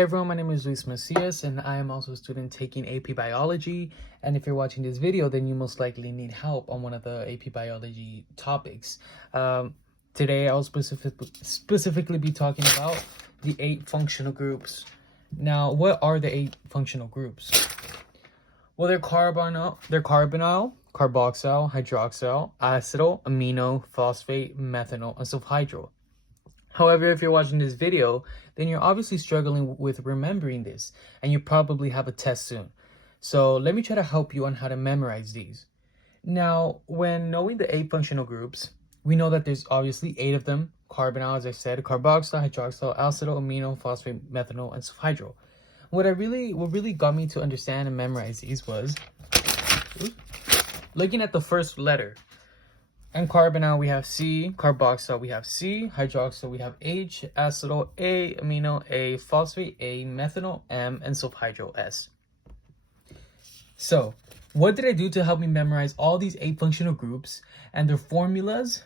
Hey everyone, my name is Luis Macias and I am also a student taking AP Biology. And if you're watching this video, then you most likely need help on one of the AP Biology topics. Today I'll specifically be talking about the 8 functional groups. Now, what are the 8 functional groups? Well, they're carbonyl, carboxyl, hydroxyl, acetyl, amino, phosphate, methanol, and sulfhydryl. However, if you're watching this video, then you're obviously struggling with remembering this, and you probably have a test soon. So let me try to help you on how to memorize these. Now, when knowing the 8 functional groups, we know that there's obviously 8 of them. Carbonyl, as I said, carboxyl, hydroxyl, acetyl, amino, phosphate, methanol, and sulfhydryl. What really got me to understand and memorize these was looking at the first letter. And carbonyl, we have C, carboxyl, we have C, hydroxyl, we have H, acetyl, A, amino, A, phosphate, A, methanol, M, and sulfhydryl, S. So, what did I do to help me memorize all these 8 functional groups and their formulas?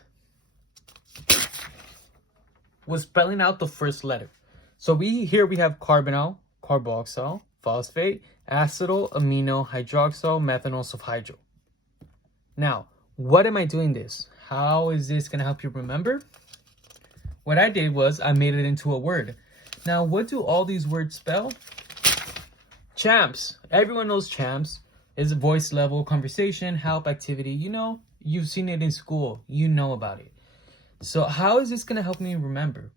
Was spelling out the first letter. So here we have carbonyl, carboxyl, phosphate, acetyl, amino, hydroxyl, methanol, sulfhydryl. Now, what am I doing this? How is this going to help you remember? What I did was I made it into a word. Now, what do all these words spell? Champs. Everyone knows champs. It's a voice level, conversation, help, activity. You know, you've seen it in school. You know about it. So how is this going to help me remember?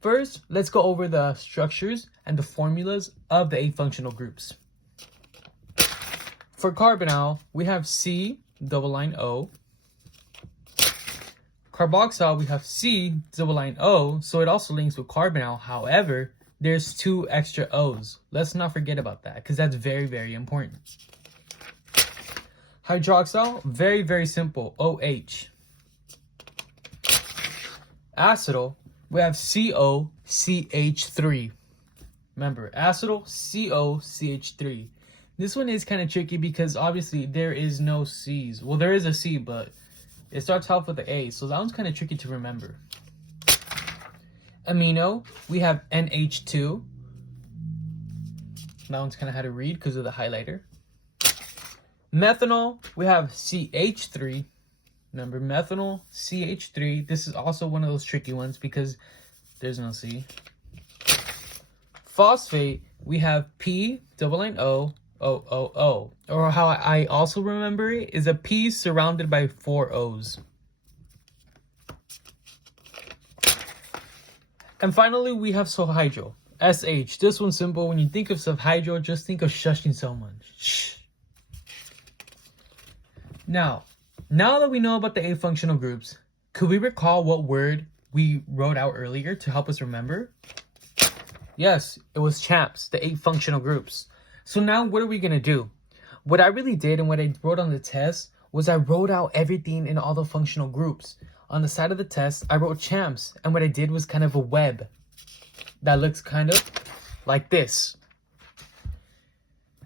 First, let's go over the structures and the formulas of the 8 functional groups. For carbonyl, we have C, double line O. Carboxyl, we have C, double line O, so it also links with carbonyl. However, there's 2 extra O's. Let's not forget about that, because that's very, very important. Hydroxyl, very, very simple, OH. Acetyl, we have COCH3. Remember, acetyl, COCH3. This one is kind of tricky because obviously there is no C's. Well, there is a C, but it starts off with the A, so that one's kind of tricky to remember. Amino, we have NH2. That one's kind of hard to read because of the highlighter. Methanol, we have CH3. Remember, methanol, CH3. This is also one of those tricky ones because there's no C. Phosphate, we have P, double line O, O. Or how I also remember it is a P surrounded by 4 O's. And finally, we have sulfhydryl, SH. This one's simple. When you think of sulfhydryl, just think of shushing someone. Shh. Now that we know about the 8 functional groups, could we recall what word we wrote out earlier to help us remember? Yes, it was CHAMPS, the 8 functional groups. So now what are we going to do? What I really did and what I wrote on the test was I wrote out everything in all the functional groups. On the side of the test, I wrote CHAMPS, and what I did was kind of a web that looks kind of like this.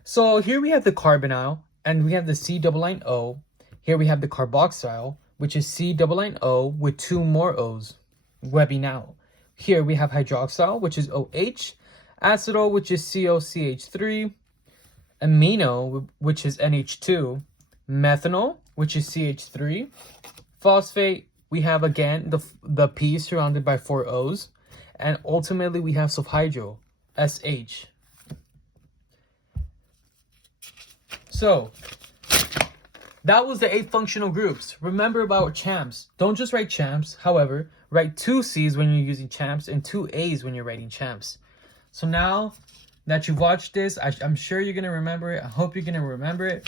So here we have the carbonyl, and we have the C double line O. Here we have the carboxyl, which is C double line O with 2 more O's, webbing out. Here we have hydroxyl, which is OH, acetyl, which is COCH3, amino, which is NH2, methanol, which is CH3, phosphate, we have again the P surrounded by 4 O's, and ultimately we have sulfhydryl, SH. So that was the 8 functional groups. Remember about CHAMPS. Don't just write CHAMPS. However, write 2 C's when you're using CHAMPS and 2 A's when you're writing CHAMPS. So now that you've watched this, I'm sure you're going to remember it. I hope you're going to remember it.